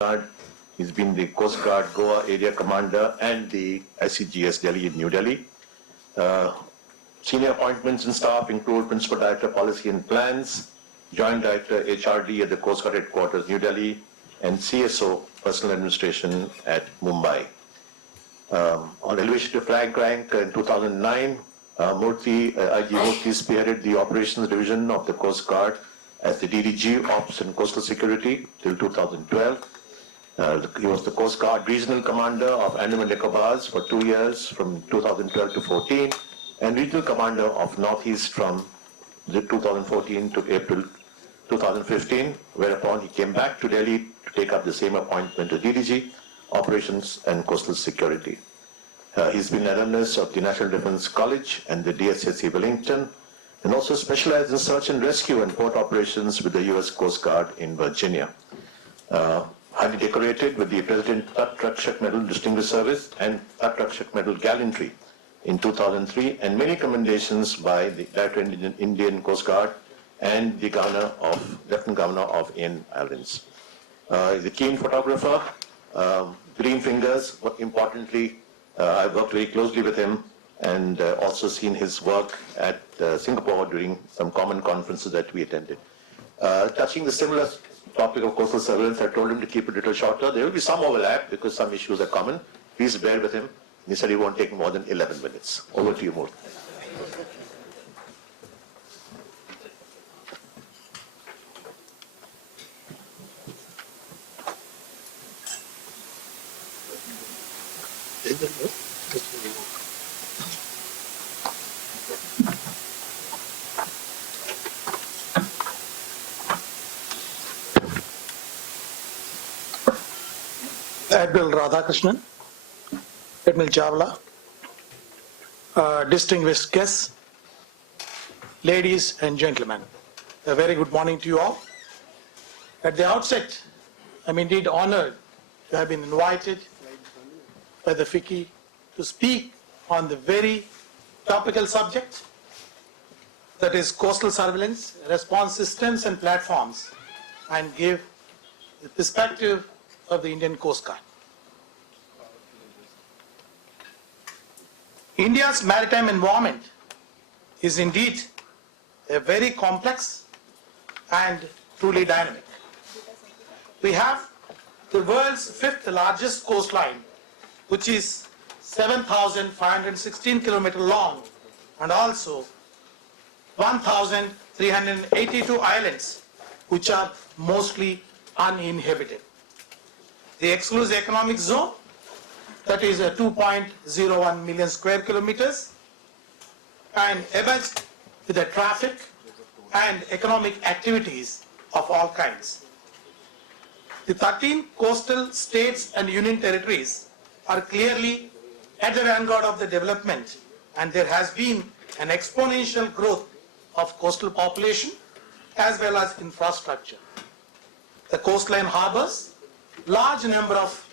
Guard. He's been the Coast Guard Goa Area Commander and the ICGS Delhi in New Delhi. Senior appointments and staff include Principal Director Policy and Plans, Joint Director HRD at the Coast Guard Headquarters, New Delhi, and CSO Personal Administration at Mumbai. On elevation to flag rank in 2009, IG Murthy spearheaded the Operations Division of the Coast Guard as the DDG Ops and Coastal Security till 2012. He was the Coast Guard Regional Commander of Andaman and Nicobars for 2 years from 2012 to 14 and Regional Commander of Northeast from 2014 to April 2015, whereupon he came back to Delhi to take up the same appointment to DDG, Operations and Coastal Security. He's been an alumnus of the National Defence College and the DSSC Wellington, and also specialized in search and rescue and port operations with the U.S. Coast Guard in Virginia. Highly decorated with the President Tat Rakshak Medal Distinguished Service and Tat Rakshak Medal Gallantry in 2003, and many commendations by the Director of Indian Coast Guard and the Lieutenant Governor of Ian Islands. He's a keen photographer, green fingers, but importantly, I've worked very closely with him and also seen his work at Singapore during some common conferences that we attended. Touching the similar topic of coastal surveillance, I told him to keep it a little shorter. There will be some overlap because some issues are common. Please bear with him. He said he won't take more than 11 minutes. Over to you, Moore. Admiral Radhakrishnan, Admiral Chawla, distinguished guests, ladies and gentlemen, a very good morning to you all. At the outset, I'm indeed honored to have been invited by the FICCI to speak on the very topical subject, that is coastal surveillance, response systems and platforms, and give the perspective of the Indian Coast Guard. India's maritime environment is indeed a very complex and truly dynamic. We have the world's fifth largest coastline, which is 7,516 kilometers long, and also 1,382 islands, which are mostly uninhabited. The exclusive economic zone, that is 2.01 million square kilometers, and abuzz with the traffic and economic activities of all kinds. The 13 coastal states and union territories are clearly at the vanguard of the development, and there has been an exponential growth of coastal population as well as infrastructure. The coastline harbors large number of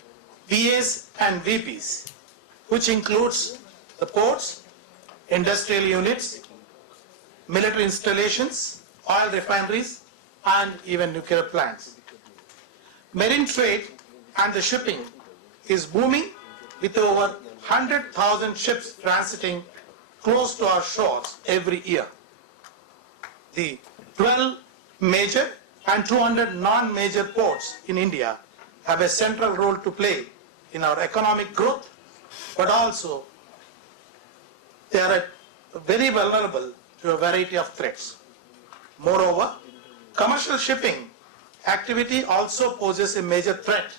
VAs and VPs, which includes the ports, industrial units, military installations, oil refineries, and even nuclear plants. Marine trade and the shipping is booming, with over 100,000 ships transiting close to our shores every year. The 12 major and 200 non-major ports in India have a central role to play in our economic growth, but also they are very vulnerable to a variety of threats. Moreover, commercial shipping activity also poses a major threat,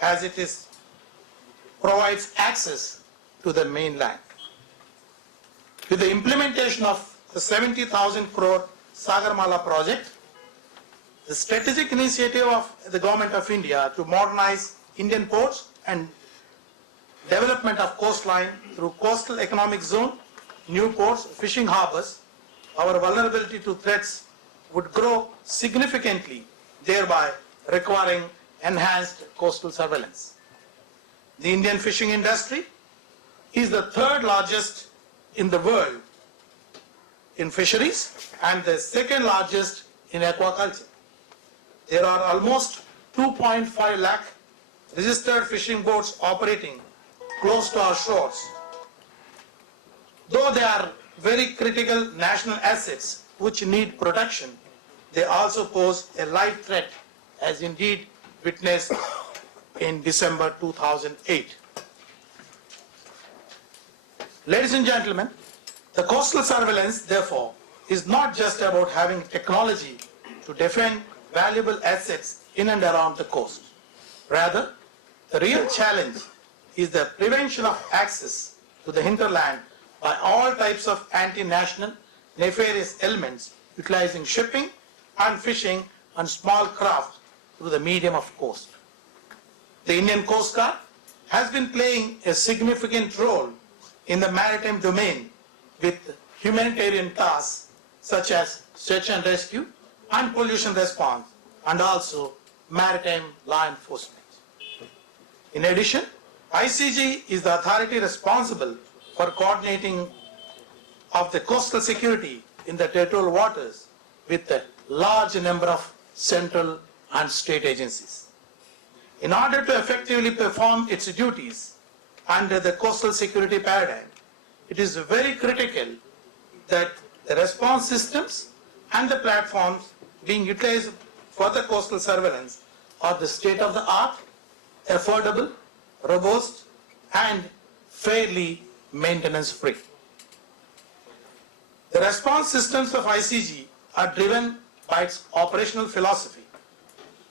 as it provides access to the mainland. With the implementation of the 70,000 crore Sagarmala project, the strategic initiative of the Government of India to modernize Indian ports and development of coastline through coastal economic zone, new ports, fishing harbors, our vulnerability to threats would grow significantly, thereby requiring enhanced coastal surveillance. The Indian fishing industry is the third largest in the world in fisheries and the second largest in aquaculture. There are almost 2.5 lakh registered fishing boats operating close to our shores. Though they are very critical national assets which need protection, they also pose a live threat, as indeed witnessed in December 2008. Ladies and gentlemen, the coastal surveillance, therefore, is not just about having technology to defend valuable assets in and around the coast. Rather, the real challenge is the prevention of access to the hinterland by all types of anti-national nefarious elements utilizing shipping and fishing and small craft through the medium of coast. The Indian Coast Guard has been playing a significant role in the maritime domain with humanitarian tasks such as search and rescue and pollution response, and also maritime law enforcement. In addition, ICG is the authority responsible for coordinating of the coastal security in the territorial waters with a large number of central and state agencies. In order to effectively perform its duties under the coastal security paradigm, it is very critical that the response systems and the platforms being utilized for the coastal surveillance are the state-of-the-art, affordable, robust, and fairly maintenance-free. The response systems of ICG are driven by its operational philosophy.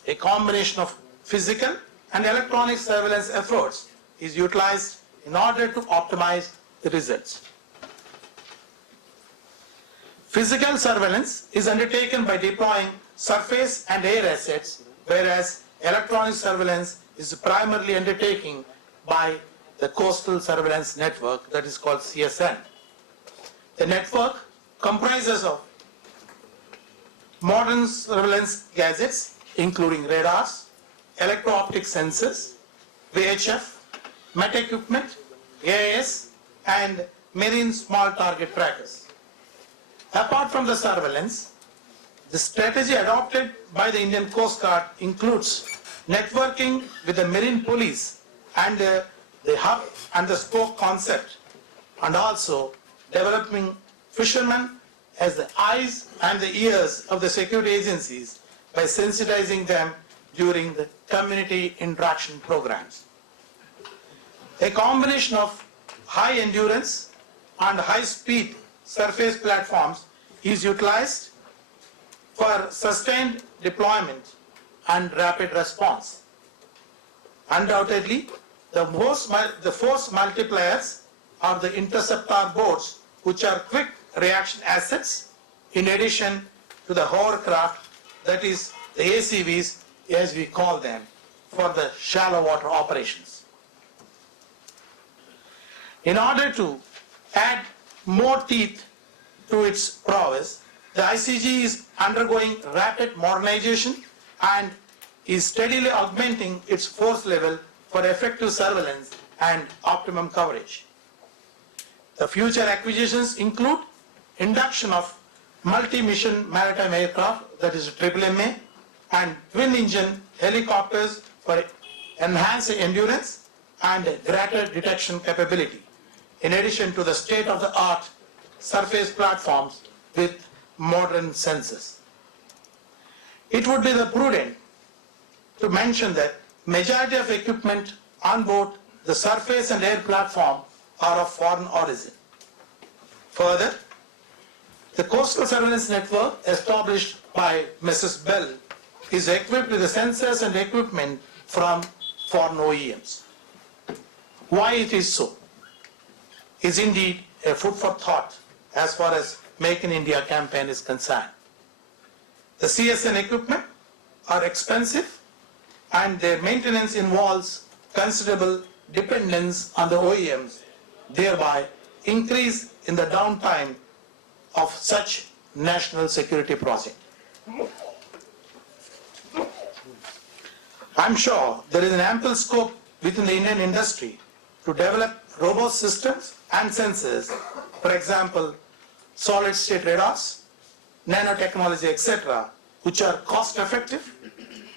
A combination of physical and electronic surveillance efforts is utilized in order to optimize the results. Physical surveillance is undertaken by deploying surface and air assets, whereas electronic surveillance is primarily undertaken by the Coastal Surveillance Network, that is called CSN. The network comprises of modern surveillance gadgets, including radars, electro-optic sensors, VHF, MET equipment, AIS, and marine small target trackers. Apart from the surveillance, the strategy adopted by the Indian Coast Guard includes networking with the marine police and the hub and the spoke concept, and also developing fishermen as the eyes and the ears of the security agencies by sensitizing them during the community interaction programs. A combination of high endurance and high speed surface platforms is utilized for sustained deployment and rapid response. Undoubtedly, the force multipliers are the interceptor boats, which are quick reaction assets, in addition to the hovercraft, that is the ACVs as we call them, for the shallow water operations. In order to add more teeth to its prowess, the ICG is undergoing rapid modernization and is steadily augmenting its force level for effective surveillance and optimum coverage. The future acquisitions include induction of multi-mission maritime aircraft, that is MMA, and twin-engine helicopters for enhanced endurance and greater detection capability, in addition to the state-of-the-art surface platforms with modern sensors. It would be the prudent to mention that majority of equipment on board the surface and air platform are of foreign origin. Further, the Coastal Surveillance Network established by Mrs. Bell is equipped with the sensors and equipment from foreign OEMs. Why it is so is indeed a food for thought as far as Make in India campaign is concerned. The CSN equipment are expensive and their maintenance involves considerable dependence on the OEMs, thereby increase in the downtime of such national security project. I'm sure there is an ample scope within the Indian industry to develop robust systems and sensors, for example, solid state radars, nanotechnology, etc., which are cost effective,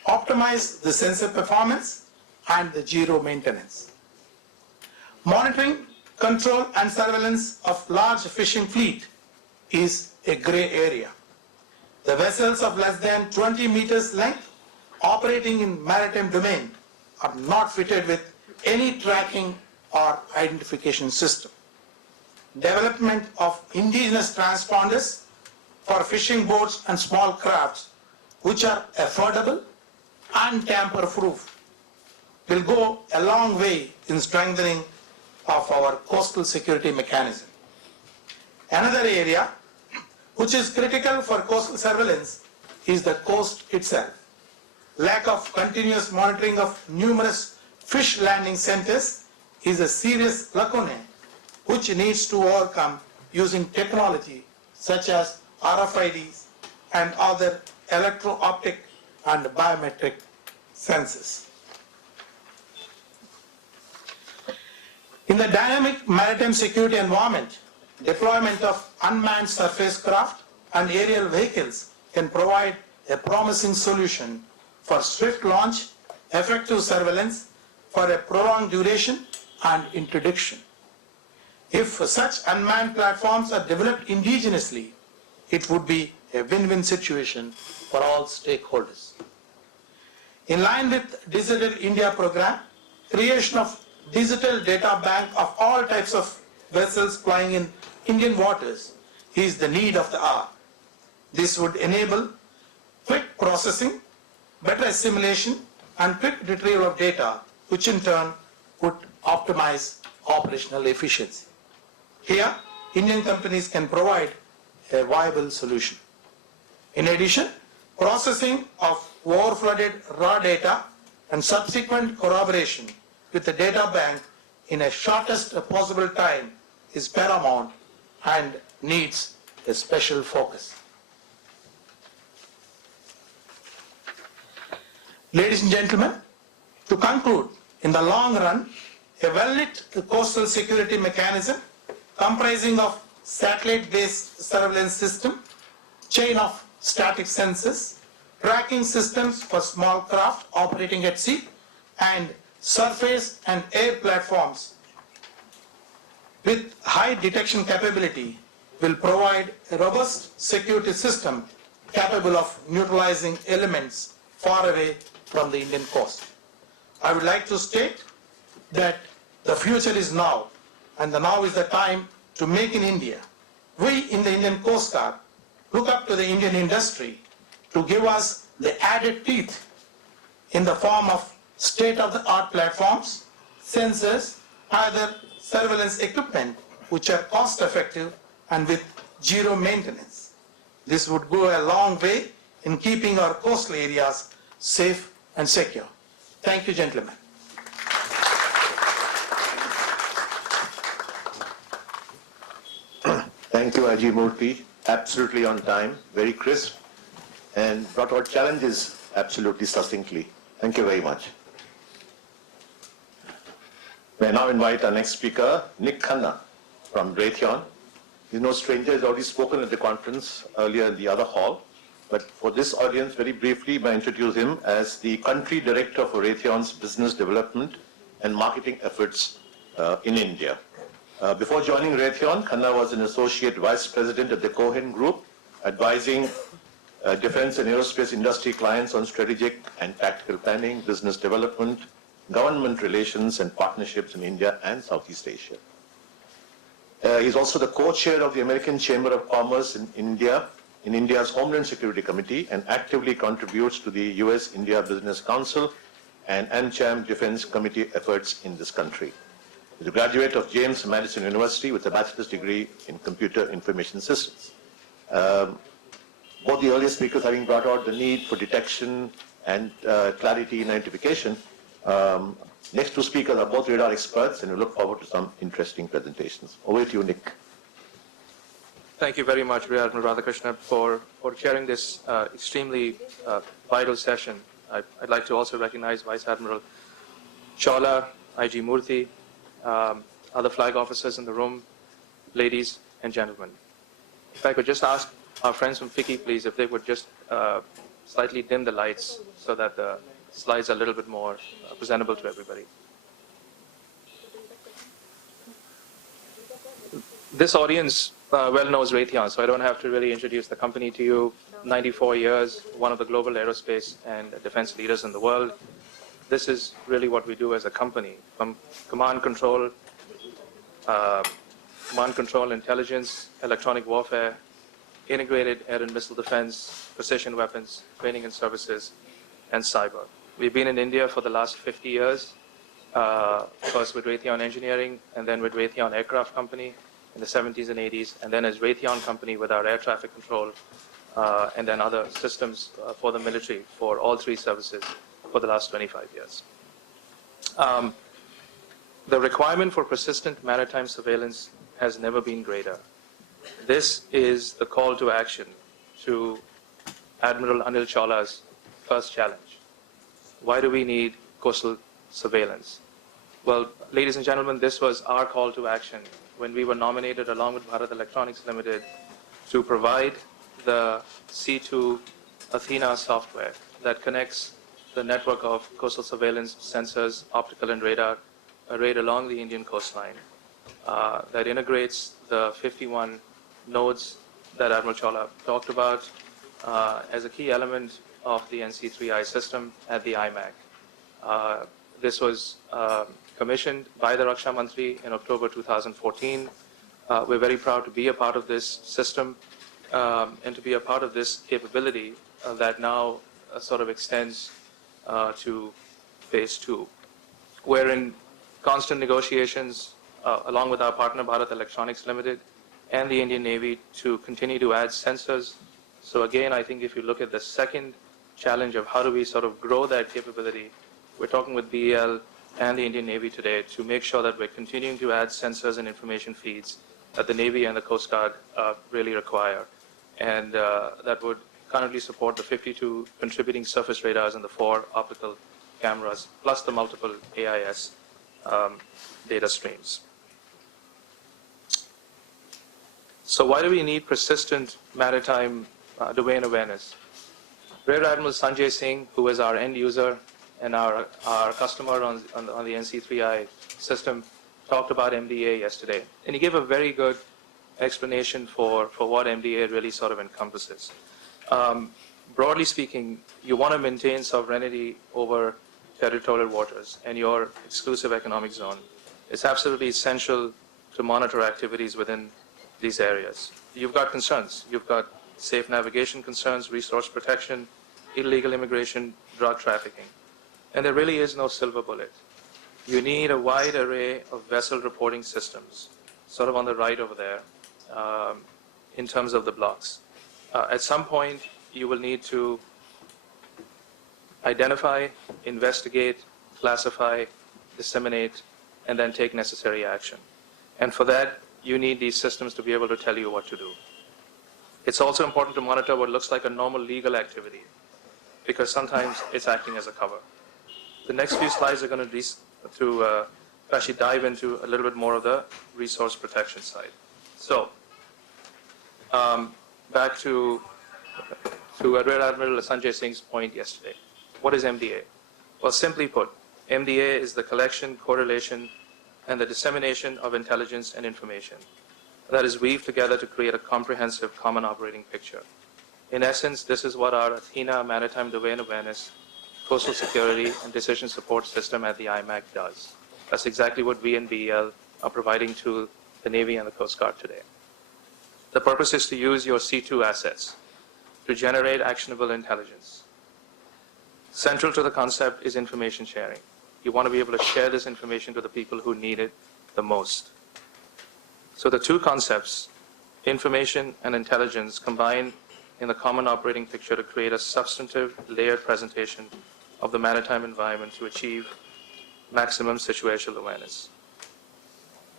optimize the sensor performance, and the zero maintenance. Monitoring, control and surveillance of large fishing fleet is a gray area. The vessels of less than 20 meters length operating in maritime domain are not fitted with any tracking or identification system. Development of indigenous transponders for fishing boats and small crafts, which are affordable and tamper-proof, will go a long way in strengthening of our coastal security mechanism. Another area which is critical for coastal surveillance is the coast itself. Lack of continuous monitoring of numerous fish landing centers is a serious lacuna which needs to overcome using technology such as RFIDs and other electro-optic and biometric sensors. In the dynamic maritime security environment, deployment of unmanned surface craft and aerial vehicles can provide a promising solution for swift launch, effective surveillance for a prolonged duration and interdiction. If such unmanned platforms are developed indigenously, it would be a win-win situation for all stakeholders. In line with Digital India program, creation of digital data bank of all types of vessels plying in Indian waters is the need of the hour. This would enable quick processing, better assimilation, and quick retrieval of data, which in turn would optimize operational efficiency. Here, Indian companies can provide a viable solution. In addition, processing of overflooded raw data and subsequent corroboration with the data bank in a shortest possible time is paramount and needs a special focus. Ladies and gentlemen, to conclude, in the long run, a well-lit coastal security mechanism comprising of satellite-based surveillance system, chain of static sensors, tracking systems for small craft operating at sea, and surface and air platforms with high detection capability will provide a robust security system capable of neutralizing elements far away from the Indian coast. I would like to state that the future is now, and the now is the time to make in India. We in the Indian Coast Guard look up to the Indian industry to give us the added teeth in the form of state-of-the-art platforms, sensors, other surveillance equipment which are cost-effective and with zero maintenance. This would go a long way in keeping our coastal areas safe and secure. Thank you, gentlemen. Thank you, Ajay Murthy. Absolutely on time, very crisp, and brought out challenges absolutely succinctly. Thank you very much. May I now invite our next speaker, Nick Cana from Raytheon. He's no stranger, he's already spoken at the conference earlier in the other hall. But for this audience, very briefly, may I introduce him as the Country Director for Raytheon's Business Development and Marketing Efforts in India. Before joining Raytheon, Cana was an Associate Vice President at the Cohen Group, advising defense and aerospace industry clients on strategic and tactical planning, business development, government relations and partnerships in India and Southeast Asia. He's also the co-chair of the American Chamber of Commerce in India, in India's Homeland Security Committee, and actively contributes to the US-India Business Council and AmCham Defense Committee efforts in this country. He's a graduate of James Madison University with a bachelor's degree in computer information systems. Both the earlier speakers having brought out the need for detection and clarity in identification. Next two speakers are both radar experts, and we look forward to some interesting presentations. Over to you, Nick. Thank you very much, Rear Admiral Radhakrishnan, for chairing this extremely vital session. I'd like to also recognize Vice Admiral Chawla, IG Murthy, other flag officers in the room, ladies and gentlemen. If I could just ask our friends from FICCI, please, if they would just slightly dim the lights so that the slides are a little bit more presentable to everybody. This audience well knows Raytheon, so I don't have to really introduce the company to you. 94 years, one of the global aerospace and defense leaders in the world. This is really what we do as a company, from command control, intelligence, electronic warfare, integrated air and missile defense, precision weapons, training and services, and cyber. We've been in India for the last 50 years, first with Raytheon Engineering, and then with Raytheon Aircraft Company in the 70s and 80s, and then as Raytheon Company with our air traffic control, and then other systems for the military for all three services for the last 25 years. The requirement for persistent maritime surveillance has never been greater. This is the call to action to Admiral Anil Chawla's first challenge. Why do we need coastal surveillance? Well, ladies and gentlemen, this was our call to action when we were nominated along with Bharat Electronics Limited to provide the C2 Athena software that connects the network of coastal surveillance sensors, optical and radar arrayed along the Indian coastline, that integrates the 51 nodes that Admiral Chawla talked about as a key element of the NC3I system at the IMAC. This was commissioned by the Raksha Mantri in October 2014. We're very proud to be a part of this system and to be a part of this capability that now sort of extends to phase 2. We're in constant negotiations along with our partner Bharat Electronics Limited and the Indian Navy to continue to add sensors. So again, I think if you look at the second challenge of how do we sort of grow that capability, we're talking with BEL and the Indian Navy today to make sure that we're continuing to add sensors and information feeds that the Navy and the Coast Guard really require. And that would currently support the 52 contributing surface radars and the 4 optical cameras, plus the multiple AIS data streams. So why do we need persistent maritime domain awareness? Rear Admiral Sanjay Singh, who is our end user and our customer on the NC3I system, talked about MDA yesterday. And he gave a very good explanation for what MDA really sort of encompasses. Broadly speaking, you want to maintain sovereignty over territorial waters and your exclusive economic zone. It's absolutely essential to monitor activities within these areas. You've got concerns. You've got safe navigation concerns, resource protection, illegal immigration, drug trafficking. And there really is no silver bullet. You need a wide array of vessel reporting systems, sort of on the right over there, in terms of the blocks. At some point, you will need to identify, investigate, classify, disseminate, and then take necessary action. And for that, you need these systems to be able to tell you what to do. It's also important to monitor what looks like a normal legal activity, because sometimes it's acting as a cover. The next few slides are going to actually dive into a little bit more of the resource protection side. So, back to Rear Admiral Sanjay Singh's point yesterday. What is MDA? Well, simply put, MDA is the collection, correlation, and the dissemination of intelligence and information that is weaved together to create a comprehensive common operating picture. In essence, this is what our Athena Maritime Domain Awareness, Coastal Security, and Decision Support System at the IMAC does. That's exactly what we and BEL are providing to the Navy and the Coast Guard today. The purpose is to use your C2 assets to generate actionable intelligence. Central to the concept is information sharing. You want to be able to share this information to the people who need it the most. So the two concepts, information and intelligence, combine in the common operating picture to create a substantive, layered presentation of the maritime environment to achieve maximum situational awareness.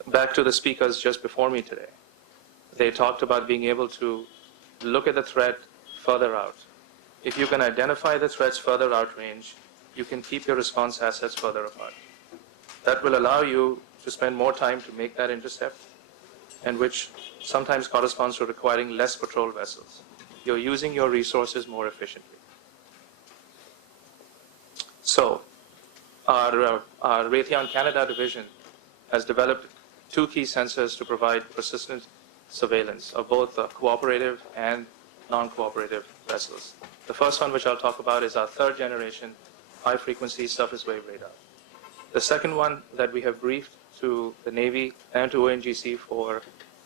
Back to the speakers just before me today. They talked about being able to look at the threat further out. If you can identify the threats further out range, you can keep your response assets further apart. That will allow you to spend more time to make that intercept, and which sometimes corresponds to requiring less patrol vessels. You're using your resources more efficiently. So our Raytheon Canada division has developed two key sensors to provide persistent surveillance of both cooperative and non-cooperative vessels. The first one, which I'll talk about, is our third generation high-frequency surface wave radar. The second one that we have briefed to the Navy and to ONGC for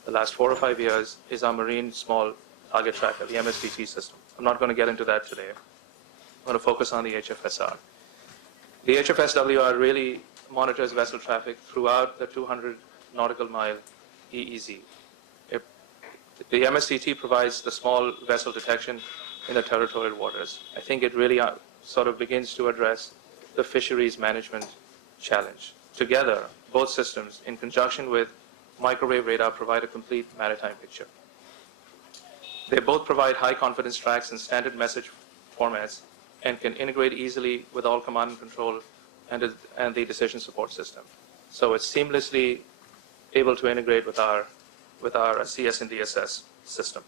the last 4 or 5 years is our Marine Small Target Tracker, the MSTT system. I'm not going to get into that today. I'm going to focus on the HFSR. The HFSWR really monitors vessel traffic throughout the 200 nautical mile EEZ. The MSTT provides the small vessel detection in the territorial waters. I think it really sort of begins to address the fisheries management challenge. Together, both systems, in conjunction with microwave radar, provide a complete maritime picture. They both provide high confidence tracks in standard message formats and can integrate easily with all command and control and the decision support system. So it's seamlessly able to integrate with our CS and DSS system.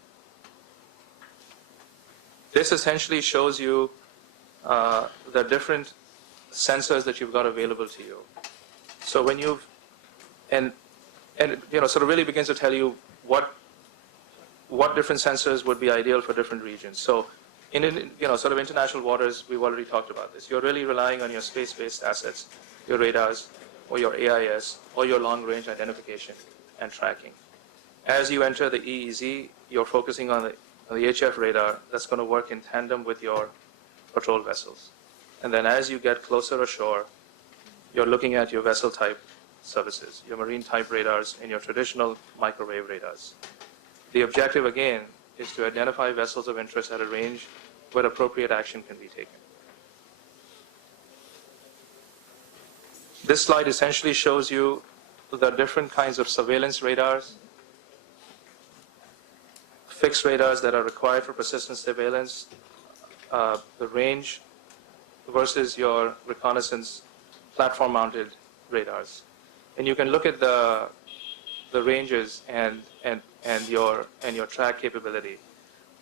This essentially shows you the different sensors that you've got available to you. So when you've, and sort of really begins to tell you what different sensors would be ideal for different regions. So in sort of international waters, we've already talked about this. You're really relying on your space-based assets, your radars, or your AIS, or your long-range identification and tracking. As you enter the EEZ, you're focusing on the HF radar that's going to work in tandem with your patrol vessels. And then as you get closer ashore, you're looking at your vessel type services, your marine type radars, and your traditional microwave radars. The objective, again, is to identify vessels of interest at a range where appropriate action can be taken. This slide essentially shows you the different kinds of surveillance radars, fixed radars that are required for persistent surveillance, the range versus your reconnaissance platform-mounted radars. And you can look at the ranges and your track capability.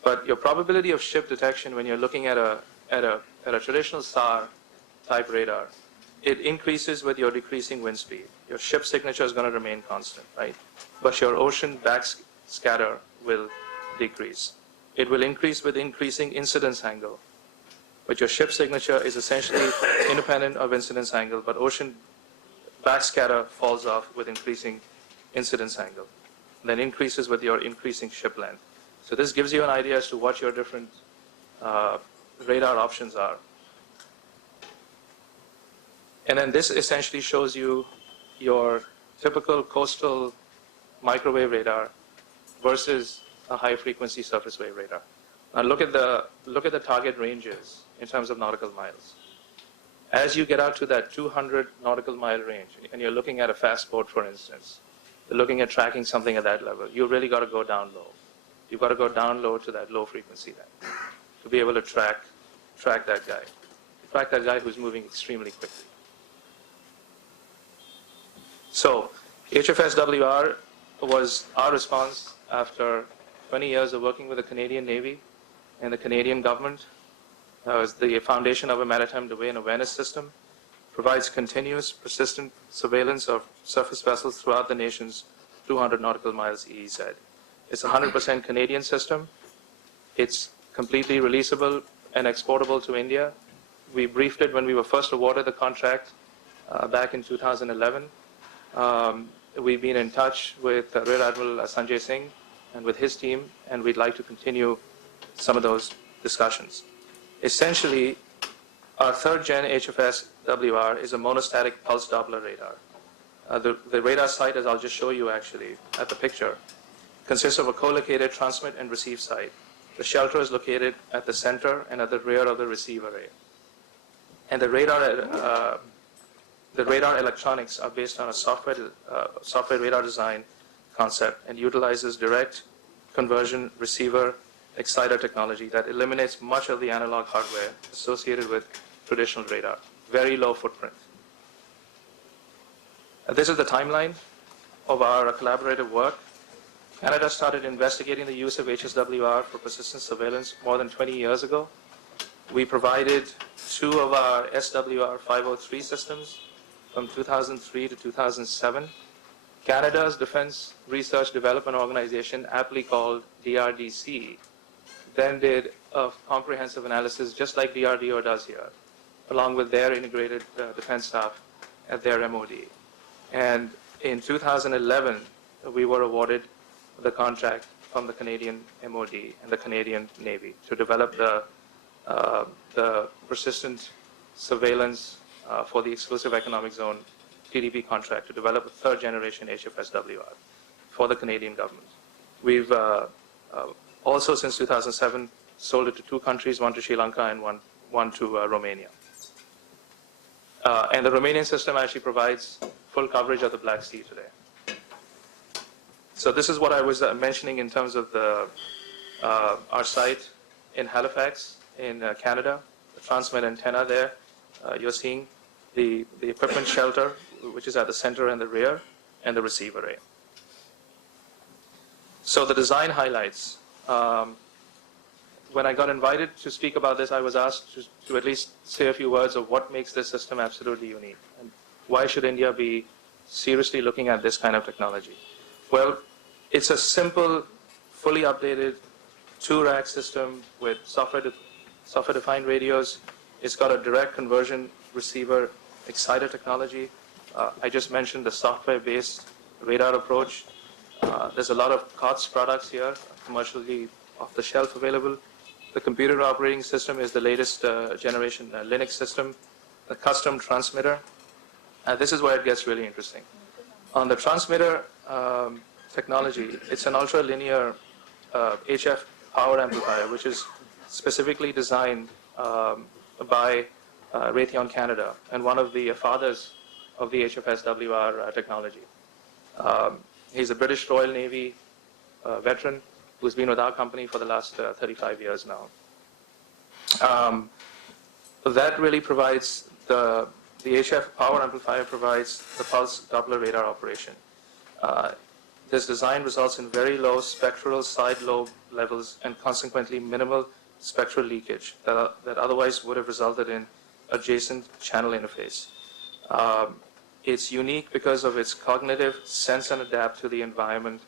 But your probability of ship detection when you're looking at a traditional SAR type radar, it increases with your decreasing wind speed. Your ship signature is going to remain constant, right? But your ocean backscatter will decrease. It will increase with increasing incidence angle. But your ship signature is essentially independent of incidence angle, but ocean backscatter falls off with increasing incidence angle, then increases with your increasing ship length. So this gives you an idea as to what your different radar options are. And then this essentially shows you your typical coastal microwave radar versus a high-frequency surface wave radar. Now look at the target ranges in terms of nautical miles. As you get out to that 200 nautical mile range, and you're looking at a fast boat, for instance, you're looking at tracking something at that level, you really got to go down low. You've got to go down low to that low frequency then to be able to track that guy. Track that guy who's moving extremely quickly. So HFSWR was our response after 20 years of working with the Canadian Navy and the Canadian government. It was the foundation of a maritime domain awareness system, provides continuous, persistent surveillance of surface vessels throughout the nation's 200 nautical miles EEZ. It's a 100% Canadian system. It's completely releasable and exportable to India. We briefed it when we were first awarded the contract back in 2011. We've been in touch with Rear Admiral Sanjay Singh and with his team, and we'd like to continue some of those discussions. Essentially, our third gen HFS-WR is a monostatic pulse Doppler radar. The radar site, as I'll just show you actually at the picture, consists of a co-located transmit and receive site. The shelter is located at the center and at the rear of the receive array. And the radar electronics are based on a software radar design concept and utilizes direct conversion receiver exciter technology that eliminates much of the analog hardware associated with traditional radar. Very low footprint. This is the timeline of our collaborative work. Canada started investigating the use of HSWR for persistent surveillance more than 20 years ago. We provided 2 of our SWR 503 systems from 2003 to 2007. Canada's Defense Research Development Organization, aptly called DRDC, then did a comprehensive analysis, just like DRDO does here, along with their integrated defense staff at their MOD. And in 2011, we were awarded the contract from the Canadian MOD and the Canadian Navy to develop the persistent surveillance for the exclusive economic zone PDP contract to develop a third-generation HFSWR for the Canadian government. We've also, since 2007, sold it to 2 countries, one to Sri Lanka and one to Romania. And the Romanian system actually provides full coverage of the Black Sea today. So this is what I was mentioning in terms of our site in Halifax, in Canada, the transmit antenna there. You're seeing the equipment shelter, which is at the center and the rear, and the receive array. So the design highlights. When I got invited to speak about this, I was asked to at least say a few words of what makes this system absolutely unique, and why should India be seriously looking at this kind of technology. Well, it's a simple, fully updated 2-rack system with software-defined radios. It's got a direct conversion receiver exciter technology. I just mentioned the software-based radar approach. There's a lot of COTS products here, commercially off the shelf available. The computer operating system is the latest generation Linux system, the custom transmitter. This is where it gets really interesting. On the transmitter technology, it's an ultra-linear HF power amplifier, which is specifically designed by Raytheon Canada and one of the fathers of the HFSWR technology. He's a British Royal Navy veteran who's been with our company for the last 35 years now. That really provides the HF power amplifier provides the pulse Doppler radar operation. This design results in very low spectral side lobe levels and consequently minimal spectral leakage that otherwise would have resulted in adjacent channel interface. It's unique because of its cognitive sense and adapt to the environment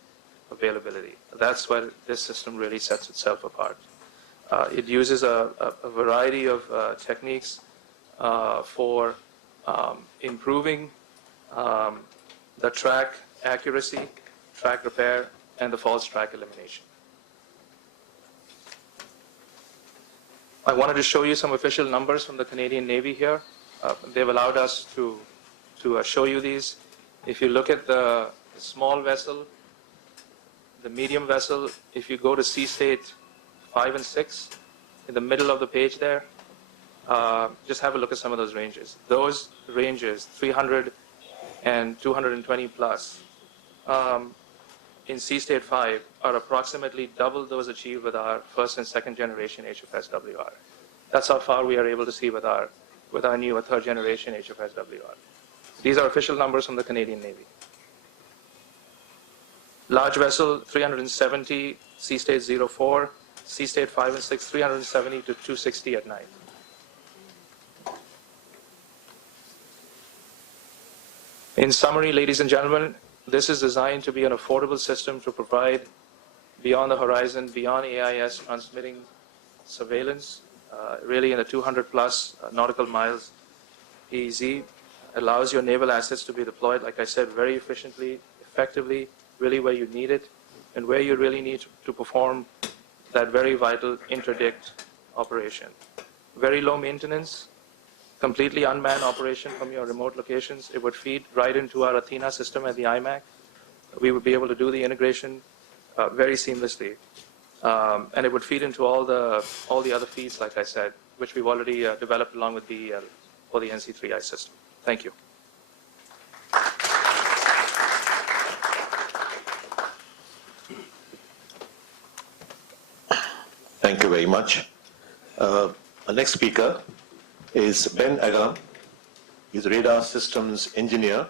availability. That's where this system really sets itself apart. It uses a variety of techniques for improving the track accuracy, track repair, and the false track elimination. I wanted to show you some official numbers from the Canadian Navy here. They've allowed us to show you these. If you look at the small vessel, the medium vessel, if you go to sea state 5 and 6, in the middle of the page there, just have a look at some of those ranges. Those ranges, 300 and 220 plus, in sea state 5 are approximately double those achieved with our first and second generation HFSWR. That's how far we are able to see with our new third generation HFSWR. These are official numbers from the Canadian Navy. Large vessel 370, sea state 04, sea state 5 and 6, 370 to 260 at night. In summary, ladies and gentlemen, this is designed to be an affordable system to provide beyond the horizon, beyond AIS transmitting surveillance, really in the 200 plus nautical miles EEZ, allows your naval assets to be deployed, like I said, very efficiently, effectively, really where you need it, and where you really need to perform that very vital interdict operation. Very low maintenance, completely unmanned operation from your remote locations. It would feed right into our Athena system at the IMAC. We would be able to do the integration very seamlessly. And it would feed into all the other feeds, like I said, which we've already developed along with BEL for the NC3I system. Thank you. Thank you very much. Our next speaker is Ben Agam. He's a radar systems engineer,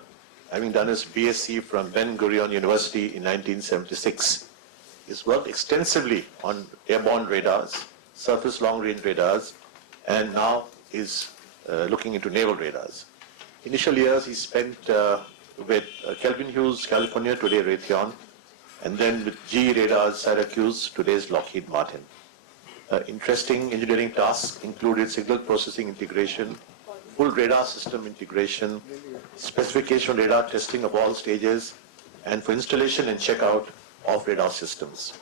having done his BSc from Ben Gurion University in 1976. He's worked extensively on airborne radars, surface long-range radars, and now is looking into naval radars. Initial years he spent with Kelvin Hughes, California, today Raytheon, and then with GE Radars, Syracuse, today's Lockheed Martin. Interesting engineering tasks included signal processing integration, full radar system integration, specification radar testing of all stages, and for installation and checkout of radar systems.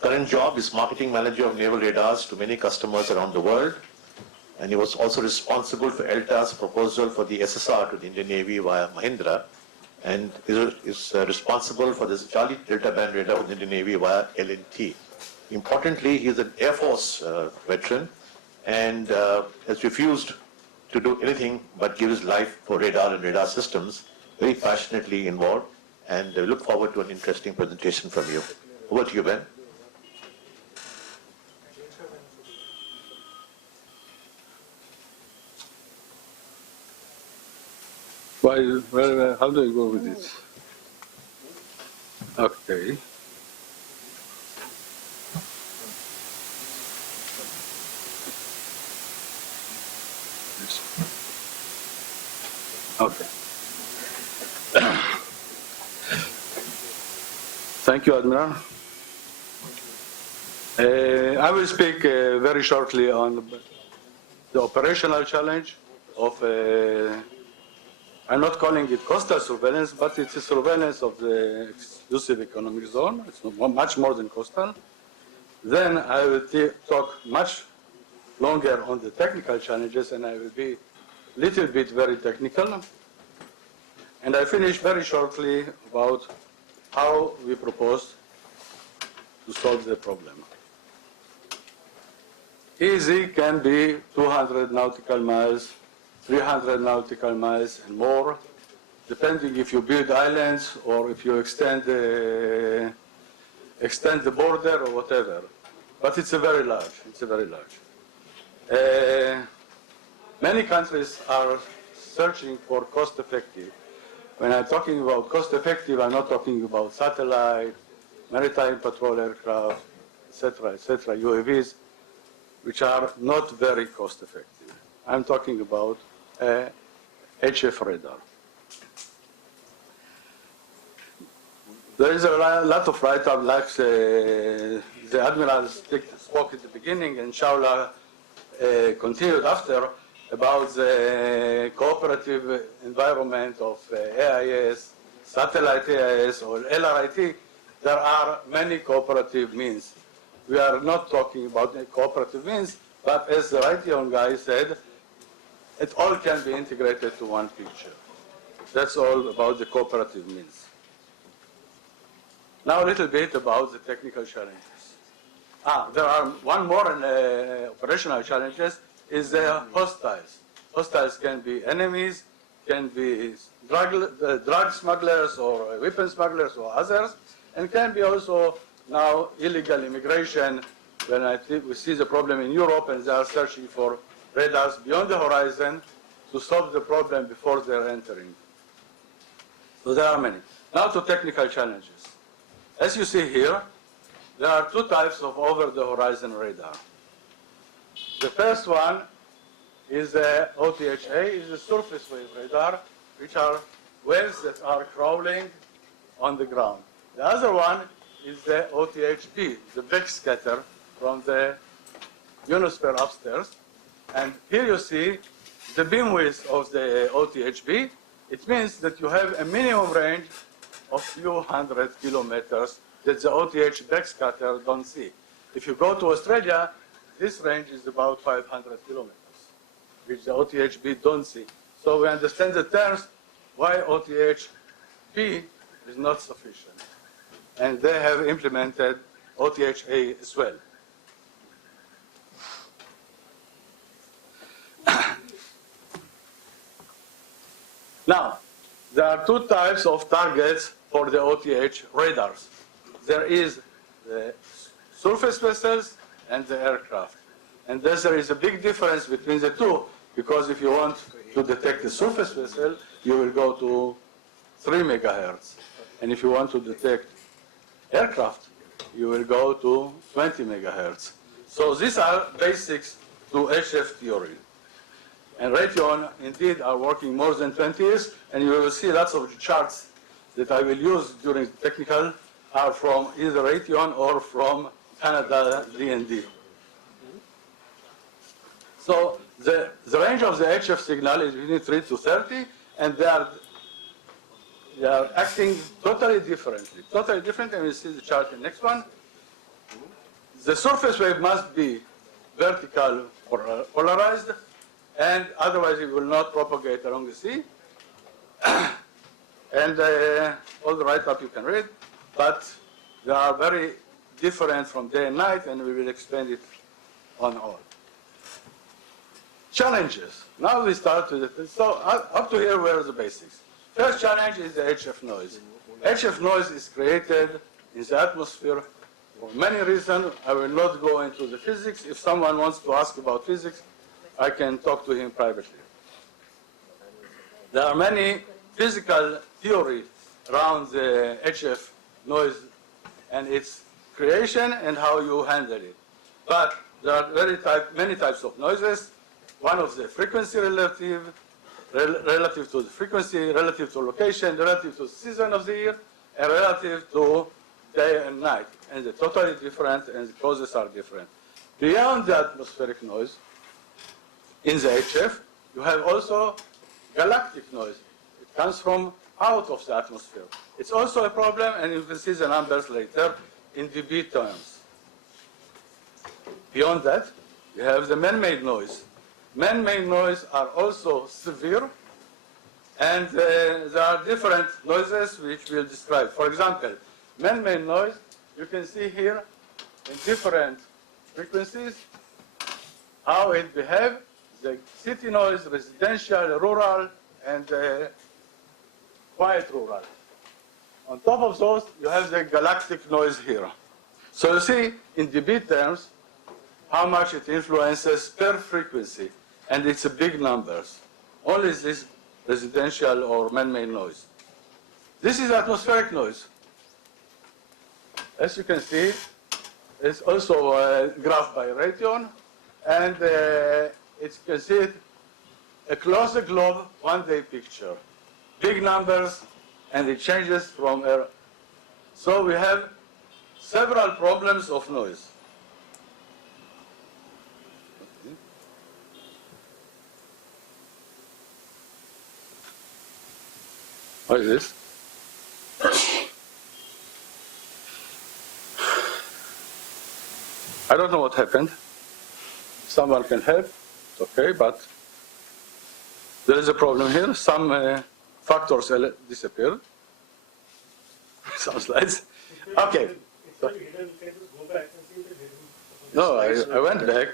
Current job is marketing manager of naval radars to many customers around the world, and he was also responsible for LTA's proposal for the SSR to the Indian Navy via Mahindra, and is responsible for this Charlie Delta Band radar for the Indian Navy via L&T. Importantly, he is an Air Force veteran and has refused to do anything but give his life for radar and radar systems, very passionately involved, and we look forward to an interesting presentation from you. Over to you, Ben. Well, how do I go with this? Okay. Okay. Thank you, Admiral. I will speak very shortly on the operational challenge of I'm not calling it coastal surveillance, but it's a surveillance of the exclusive economic zone. It's much more than coastal. Then I will talk much longer on the technical challenges, and I will be a little bit very technical. And I finish very shortly about how we propose to solve the problem. Easy can be 200 nautical miles, 300 nautical miles and more, depending if you build islands or if you extend the border or whatever. But it's a very large. Many countries are searching for cost-effective. When I'm talking about cost-effective, I'm not talking about satellite, maritime patrol aircraft, etc., UAVs, which are not very cost-effective. I'm talking about HF radar. There is a lot of write-up, like the Admiral spoke at the beginning, and Shaula continued after, about the cooperative environment of AIS, satellite AIS, or LRIT. There are many cooperative means. We are not talking about cooperative means, but as the Raytheon guy said, it all can be integrated to one picture. That's all about the cooperative means. Now a little bit about the technical challenges. There are one more operational challenges is the hostiles. Hostiles can be enemies, can be drug smugglers or weapon smugglers or others, and can be also now illegal immigration. When we see the problem in Europe and they are searching for radars beyond the horizon to solve the problem before they're entering. So there are many. Now to technical challenges. As you see here, there are two types of over-the-horizon radar. The first one is the OTHA, is the surface wave radar, which are waves that are crawling on the ground. The other one is the OTHP, the backscatter from the ionosphere upstairs. And here you see the beam width of the OTHP. It means that you have a minimum range of few hundred kilometers that the OTH backscatter don't see. If you go to Australia, this range is about 500 kilometers, which the OTHP don't see. So we understand the terms why OTHP is not sufficient. And they have implemented OTHA as well. Now, there are two types of targets for the OTH radars. There is the surface vessels and the aircraft. And thus there is a big difference between the two, because if you want to detect the surface vessel, you will go to 3 megahertz. And if you want to detect aircraft, you will go to 20 megahertz. So these are basics to HF theory. And Raytheon, indeed, are working more than 20 years, and you will see lots of charts that I will use during technical are from either Raytheon or from Canada D&D. So the range of the HF signal is between 3 to 30, and they are acting totally differently. Totally different, and we'll see the chart in the next one. The surface wave must be vertical or polarized, and otherwise it will not propagate along the sea. And all the write-up you can read, but they are very different from day and night, and we will explain it on all. Challenges. Now we start with it. So up to here, where are the basics? First challenge is the HF noise. HF noise is created in the atmosphere for many reasons. I will not go into the physics. If someone wants to ask about physics, I can talk to him privately. There are many physical theories around the HF noise and its creation and how you handle it. But there are many types of noises. One of the frequency relative to the frequency, relative to location, relative to the season of the year, and relative to day and night. And they're totally different, and the causes are different. Beyond the atmospheric noise, in the HF, you have also galactic noise. It comes from out of the atmosphere. It's also a problem, and you can see the numbers later in dB terms. Beyond that, you have the man-made noise. Man-made noise are also severe, and there are different noises which we'll describe. For example, man-made noise, you can see here in different frequencies how it behaves. The city noise, residential, rural, and quiet rural. On top of those, you have the galactic noise here. So you see, in dB terms, how much it influences per frequency, and it's a big numbers. Only this residential or man-made noise. This is atmospheric noise. As you can see, it's also a graph by Raytheon, and you can see it across the globe, one-day picture. Big numbers, and it changes from air. So we have several problems of noise. What is this? I don't know what happened. Someone can help. It's okay, but there is a problem here. Some factors disappeared. Some slides. Okay. No, I went back.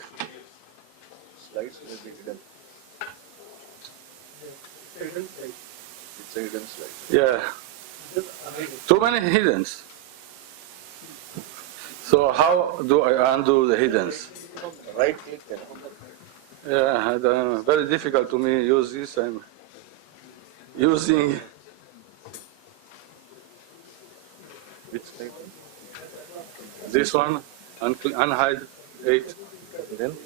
Slides will be hidden. It's a hidden slide. Yeah. Too many hiddens. So how do I undo the hiddens? Right click there. Yeah, very difficult to me use this. I'm using Which slide? this one, unhide 8, Then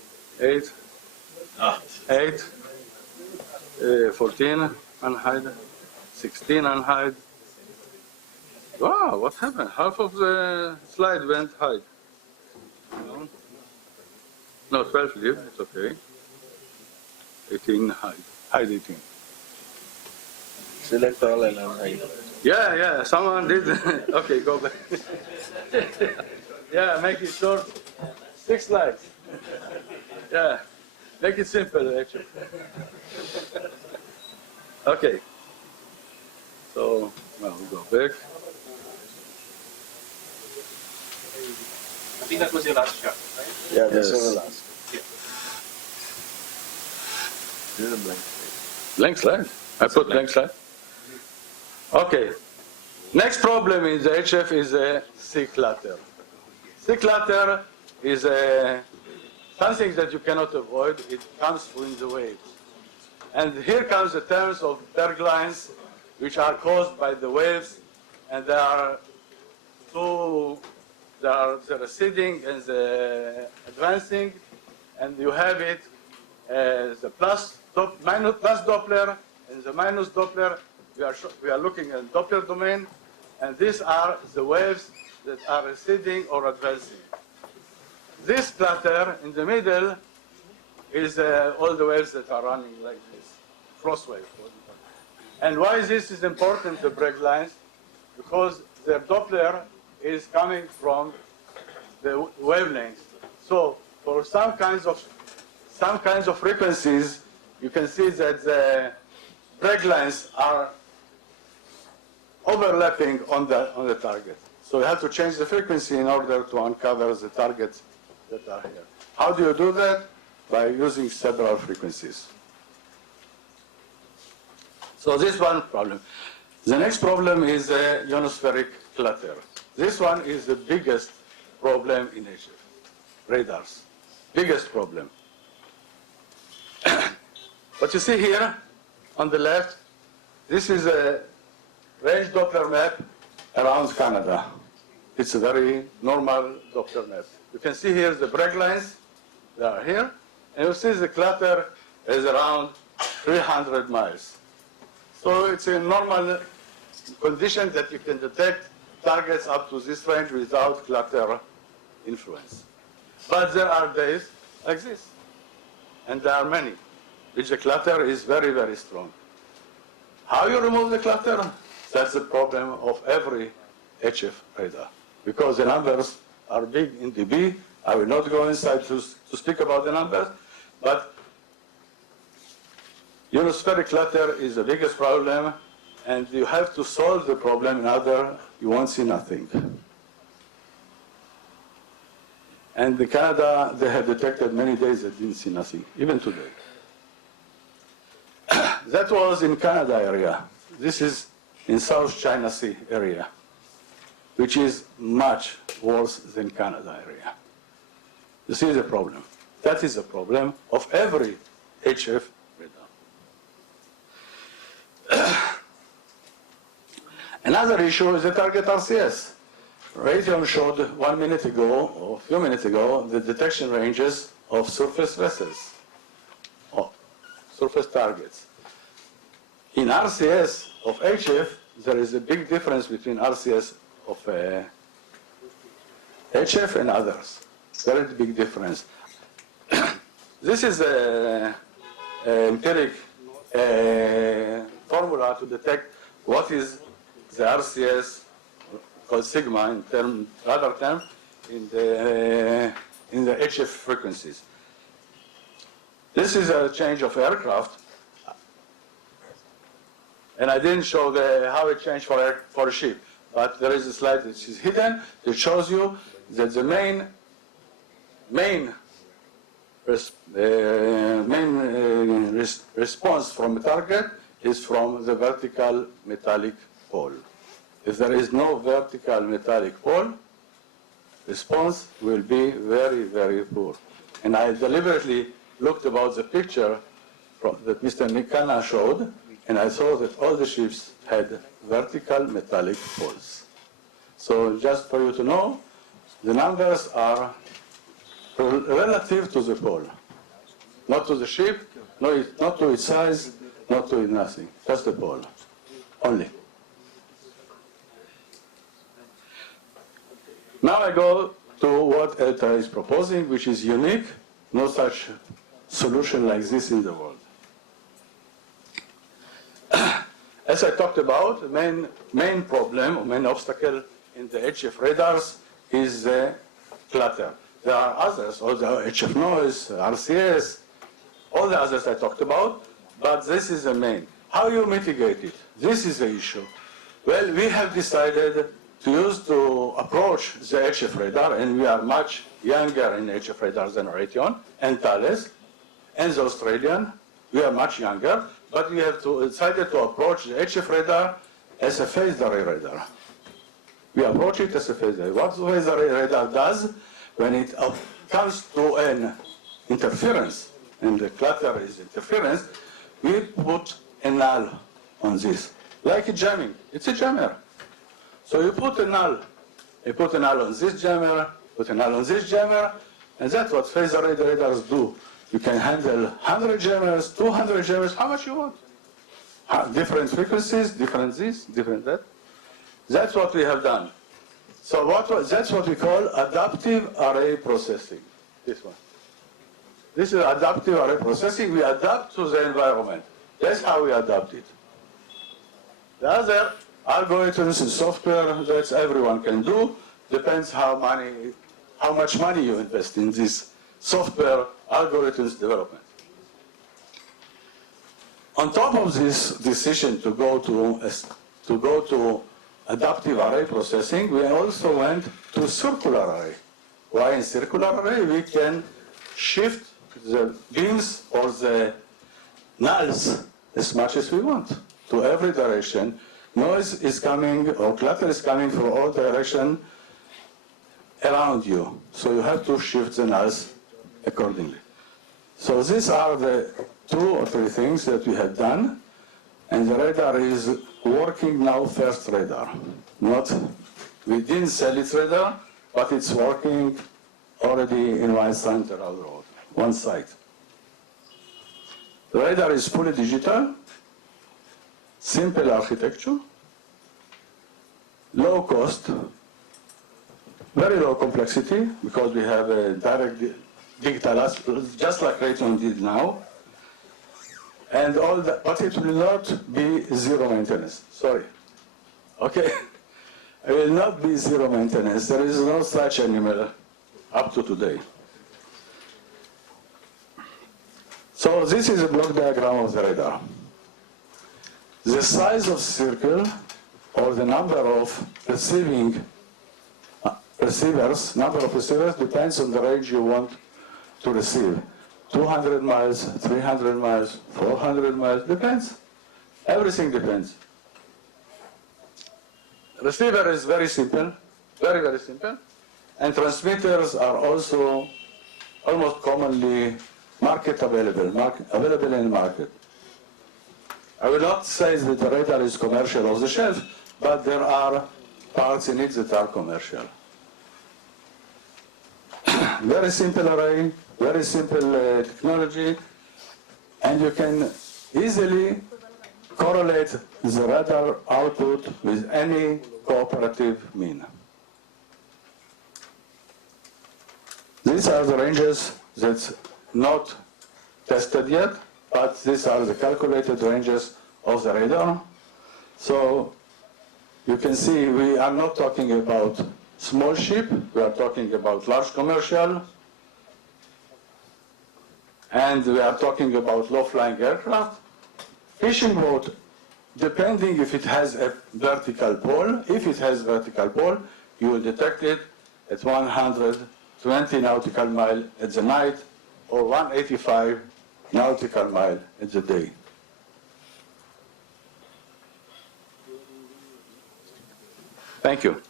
8, 8, 14, unhide, 16, unhide. Wow, what happened? Half of the slide went hide. No, 12 leave, it's okay. 18 hide, hide 18. select all and unhide. Yeah, someone did. Okay, go back. Yeah, make it short. 6 slides. Yeah, make it simple, actually. Okay. So, now we go back. I think that was your last shot, right? Yeah, this Yes. is the last. This is a blank slide. Blank slide. I put blank slide. Okay. Next problem in the HF is a sea clutter. Sea clutter is something that you cannot avoid. It comes from the waves. And here comes the terms of berg lines, which are caused by the waves, and there are two. There are the receding and the advancing, and you have it as a plus Doppler and the minus Doppler. We are looking at Doppler domain, and these are the waves that are receding or advancing. This clutter in the middle is all the waves that are running like this, cross wave. And why this is important, the break lines? Because their Doppler is coming from the wavelength. So for some kinds of frequencies, you can see that the break lines are overlapping on the target. So you have to change the frequency in order to uncover the targets that are here. How do you do that? By using several frequencies. So this one problem. The next problem is ionospheric clutter. This one is the biggest problem in HF radars. Biggest problem. What you see here on the left, this is a range Doppler map around Canada. It's a very normal Doppler map. You can see here the break lines, they are here, and you see the clutter is around 300 miles. So it's a normal condition that you can detect targets up to this range without clutter influence. But there are days like this, and there are many, which the clutter is very, very strong. How you remove the clutter? That's the problem of every HF radar, because the numbers are big in dB. I will not go inside to speak about the numbers, but ionospheric clutter is the biggest problem, and you have to solve the problem, in other you won't see nothing. And in Canada, they have detected many days that didn't see nothing, even today. That was in Canada area. This is in South China Sea area, which is much worse than Canada area. You see the problem. That is the problem of every HF radar. Another issue is the target RCS. Raytheon showed 1 minute ago, or a few minutes ago, the detection ranges of surface vessels, or surface targets. In RCS of HF, there is a big difference between RCS of HF and others. Very big difference. This is an empiric formula to detect what is the RCS called sigma in other term in the HF frequencies. This is a change of aircraft, and I didn't show how it changed for a ship, but there is a slide that is hidden that shows you that the main response from a target is from the vertical metallic pole. If there is no vertical metallic pole, response will be very, very poor. And I deliberately looked about the picture that Mr. Cana showed, and I saw that all the ships had vertical metallic poles. So just for you to know, the numbers are relative to the pole, not to the ship, not to its size, not to nothing, just the pole, only. Now I go to what ELTA is proposing, which is unique, no such solution like this in the world. As I talked about, the main problem, main obstacle in the HF radars is the clutter. There are others, all the HF noise, RCS, all the others I talked about, but this is the main. How you mitigate it? This is the issue. Well, we have decided to approach the HF radar, and we are much younger in HF radars than Raytheon and Thales and the Australian. We are much younger, but we have decided to approach the HF radar as a phased array radar. We approach it as a phased array. What the phased array radar does, when it comes to an interference, and the clutter is interference, we put a null on this, like a jamming. It's a jammer. So you put a null. You put a null on this jammer, put a null on this jammer, And that's what phaser array radars do. You can handle 100 jammers, 200 jammers, how much you want. Different frequencies, different this, different that. That's what we have done. So that's what we call adaptive array processing. This one. This is adaptive array processing. We adapt to the environment. That's how we adapt it. The other algorithms and software that everyone can do depends how much money you invest in this software algorithms development. On top of this decision to go to adaptive array processing, we also went to circular array. Why in circular array? We can shift the beams or the nulls as much as we want to every direction. Noise is coming or clutter is coming from all directions around you. So you have to shift the nulls accordingly. So these are the 2 or 3 things that we have done. And the radar is working now, first radar. We didn't sell its radar, but it's working already in one center out the road, one site. The radar is fully digital, simple architecture, low cost, very low complexity, because we have a direct digital aspect, just like Raytheon did now. And all that, but it will not be zero maintenance. Sorry. Okay? It will not be zero maintenance. There is no such animal up to today. So this is a block diagram of the radar. The size of circle, or the number of number of receivers depends on the range you want to receive. 200 miles, 300 miles, 400 miles, depends. Everything depends. Receiver is very simple, very, very simple. And transmitters are also almost commonly available in the market. I will not say that the radar is commercial off the shelf, but there are parts in it that are commercial. Very simple array, very simple technology, and you can easily correlate the radar output with any cooperative mean. These are the ranges that's not tested yet, but these are the calculated ranges of the radar. So you can see we are not talking about small ship, we are talking about large commercial, and we are talking about low-flying aircraft. Fishing boat, depending if it has a vertical pole. If it has vertical pole, you will detect it at 120 nautical mile at the night or 185 nautical mile at the day. Thank you.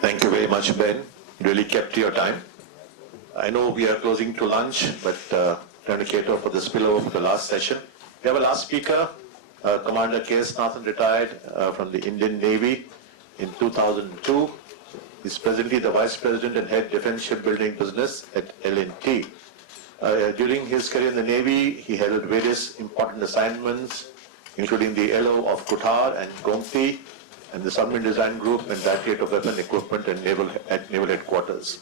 Thank you very much, Ben. You really kept to your time. I know we are closing to lunch, but trying to cater for the spillover for the last session. We have a last speaker, Commander K.S. Nathan, retired from the Indian Navy in 2002. He's presently the Vice President and Head Defense Shipbuilding Business at L&T. During his career in the Navy, he held various important assignments, including the LO of Qatar and Gomti, and the Submarine Design Group and Directorate of Weapon Equipment and Naval Headquarters.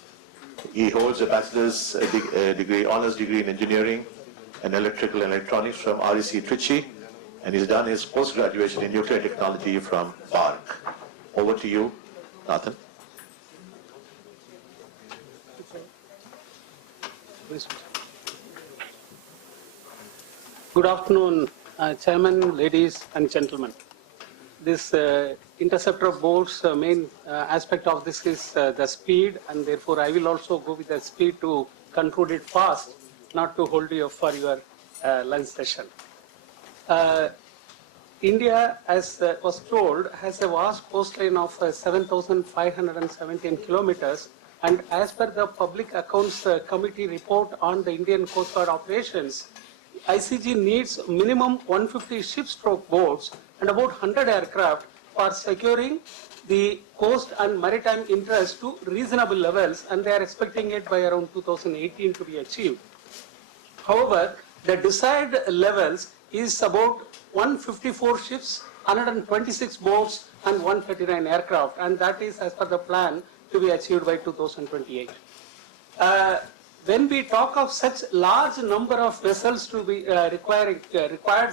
He holds a bachelor's degree, honors degree in engineering and electrical and electronics from REC Trichy, and he's done his post-graduation in nuclear technology from PARC. Over to you, Nathan. Good afternoon, Chairman, ladies and gentlemen. This interceptor board's main aspect of this is the speed, and therefore I will also go with the speed to conclude it fast, not to hold you for your lunch session. India, as was told, has a vast coastline of 7,517 kilometers, and as per the Public Accounts Committee report on the Indian Coast Guard operations, ICG needs minimum 150 ship-stroke boats and about 100 aircraft for securing the coast and maritime interest to reasonable levels, and they are expecting it by around 2018 to be achieved. However, the desired levels is about 154 ships, 126 boats, and 139 aircraft, and that is as per the plan to be achieved by 2028. When we talk of such large number of vessels to be required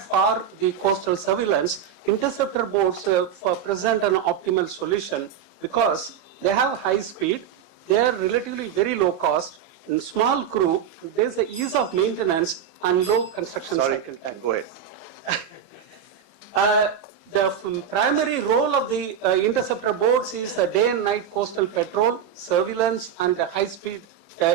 for the coastal surveillance, interceptor boats present an optimal solution because they have high speed, they are relatively very low cost, and small crew, there is a ease of maintenance and low construction cycle time. Go ahead. The primary role of the interceptor boats is day and night coastal patrol, surveillance, and high-speed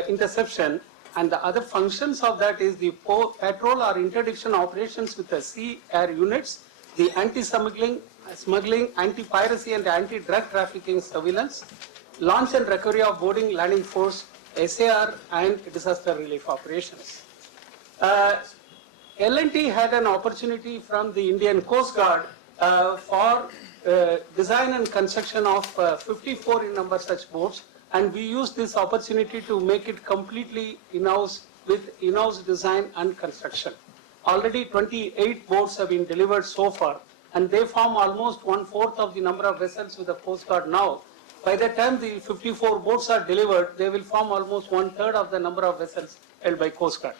interception. And the other functions of that is the patrol or interdiction operations with the sea air units, the anti-smuggling, anti-piracy, and anti-drug trafficking surveillance, launch and recovery of boarding landing force, SAR, and disaster relief operations. L&T had an opportunity from the Indian Coast Guard for design and construction of 54 in number such boats, and we used this opportunity to make it completely in-house with in-house design and construction. Already 28 boats have been delivered so far, and they form almost 1/4 of the number of vessels with the Coast Guard now. By the time the 54 boats are delivered, they will form almost 1/3 of the number of vessels held by Coast Guard.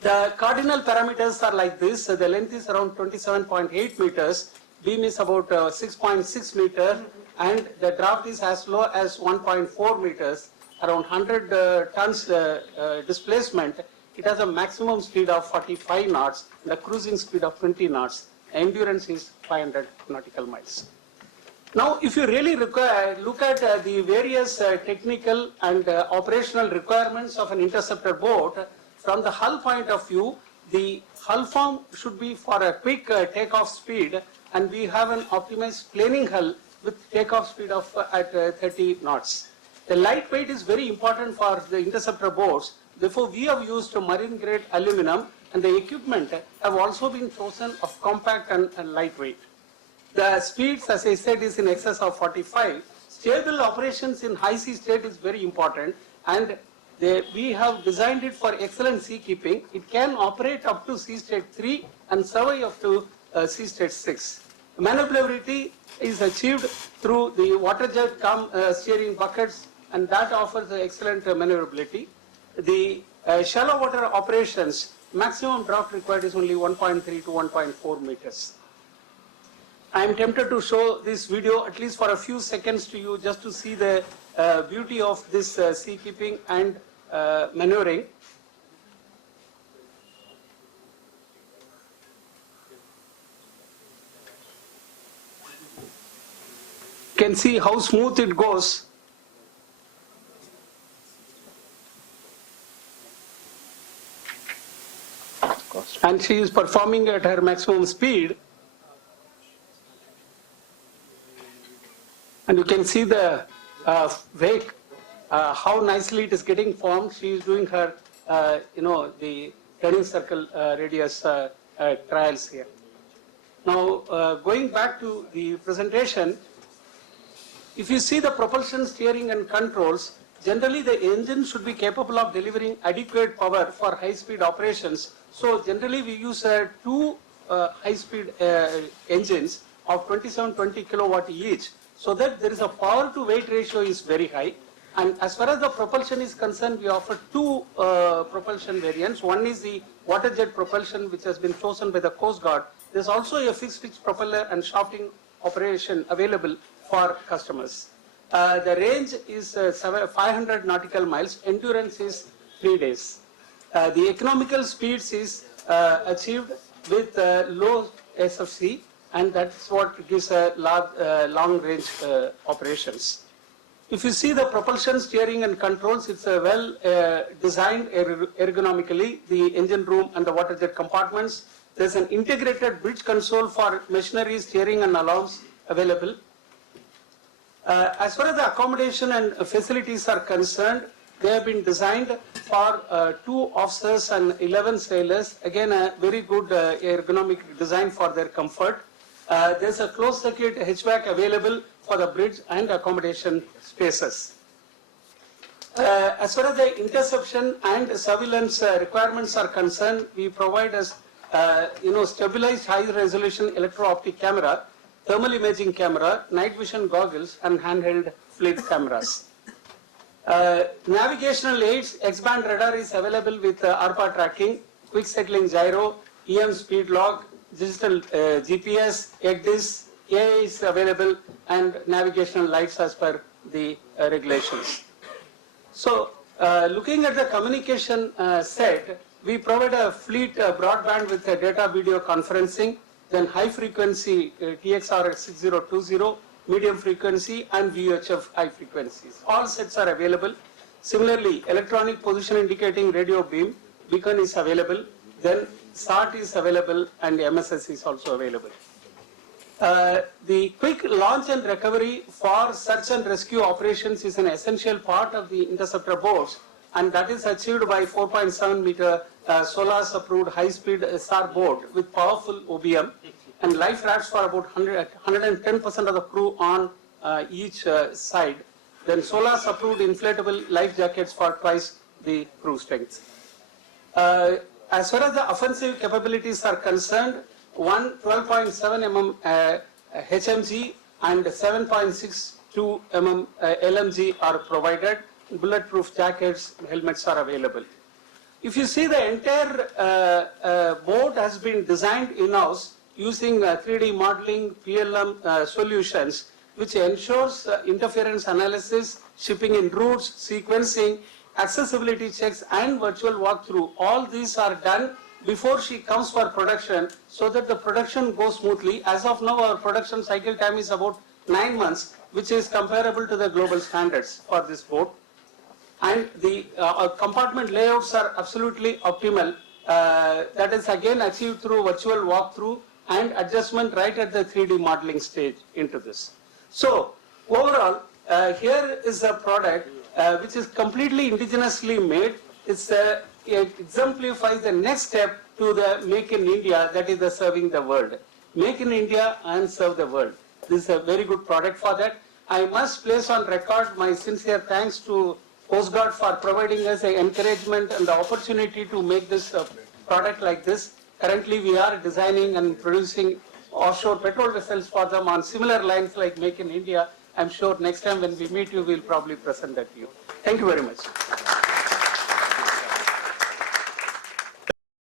The cardinal parameters are like this. The length is around 27.8 meters, beam is about 6.6 meters, and the draft is as low as 1.4 meters, around 100 tons displacement. It has a maximum speed of 45 knots, and a cruising speed of 20 knots. Endurance is 500 nautical miles. Now, if you really look at the various technical and operational requirements of an interceptor boat, from the hull point of view, the hull form should be for a quick takeoff speed, and we have an optimized planing hull with takeoff speed of at 30 knots. The lightweight is very important for the interceptor boats. Therefore, we have used marine grade aluminum, and the equipment have also been chosen of compact and lightweight. The speeds, as I said, is in excess of 45. Stable operations in high sea state is very important, and we have designed it for excellent sea keeping. It can operate up to sea state 3 and survive up to sea state 6. Maneuverability is achieved through the water jet steering buckets, and that offers excellent maneuverability. The shallow water operations, maximum draft required is only 1.3 to 1.4 meters. I am tempted to show this video at least for a few seconds to you, just to see the beauty of this sea keeping and maneuvering. You can see how smooth it goes. And she is performing at her maximum speed. And you can see the wake, how nicely it is getting formed. She is doing her, the turning circle radius trials here. Now, going back to the presentation, if you see the propulsion, steering, and controls, generally the engine should be capable of delivering adequate power for high-speed operations. So generally we use two high-speed engines of 2720 kilowatt each, so that there is a power to weight ratio is very high. And as far as the propulsion is concerned, we offer two propulsion variants. One is the water jet propulsion, which has been chosen by the Coast Guard. There is also a fixed pitch propeller and shafting operation available for customers. The range is 500 nautical miles. Endurance is 3 days. The economical speeds is achieved with low SFC, and that's what gives a long range operations. If you see the propulsion, steering, and controls, it's well designed ergonomically, the engine room and the water jet compartments. There's an integrated bridge console for machinery, steering, and alarms available. As far as the accommodation and facilities are concerned, they have been designed for 2 officers and 11 sailors. Again, a very good ergonomic design for their comfort. There's a closed circuit HVAC available for the bridge and accommodation spaces. As far as the interception and surveillance requirements are concerned, we provide as stabilized high-resolution electro-optic camera, thermal imaging camera, night vision goggles, and handheld fleet cameras. Navigational aids, X-band radar is available with ARPA tracking, quick settling gyro, EM speed log, digital GPS, EGDIS, AI is available, and navigational lights as per the regulations. So, looking at the communication set, we provide a fleet broadband with data video conferencing, then high frequency TXR 6020, medium frequency and VHF high frequencies. All sets are available. Similarly, electronic position indicating radio beacon is available, then SART is available and MSS is also available. The quick launch and recovery for search and rescue operations is an essential part of the interceptor boards, and that is achieved by 4.7 meter SOLAS approved high-speed SR board with powerful OBM and life rafts for about 110% of the crew on each side. Then SOLAS approved inflatable life jackets for twice the crew strength. As far as the offensive capabilities are concerned, one 12.7 mm HMG and 7.62 mm LMG are provided. Bulletproof jackets, helmets are available. If you see, the entire board has been designed in-house using 3D modeling PLM solutions, which ensures interference analysis, shipping in routes, sequencing, accessibility checks and virtual walkthrough. All these are done before she comes for production so that the production goes smoothly. As of now, our production cycle time is about 9 months, which is comparable to the global standards for this boat. And the compartment layouts are absolutely optimal. That is again achieved through virtual walkthrough and adjustment right at the 3D modeling stage into this. So overall, here is a product which is completely indigenously made. It exemplifies the next step to the Make in India, that is the serving the world. Make in India and serve the world. This is a very good product for that. I must place on record my sincere thanks to Coast Guard for providing us the encouragement and the opportunity to make this product like this. Currently, we are designing and producing offshore patrol vessels for them on similar lines like Make in India. I'm sure next time when we meet you, we'll probably present that to you. Thank you very much.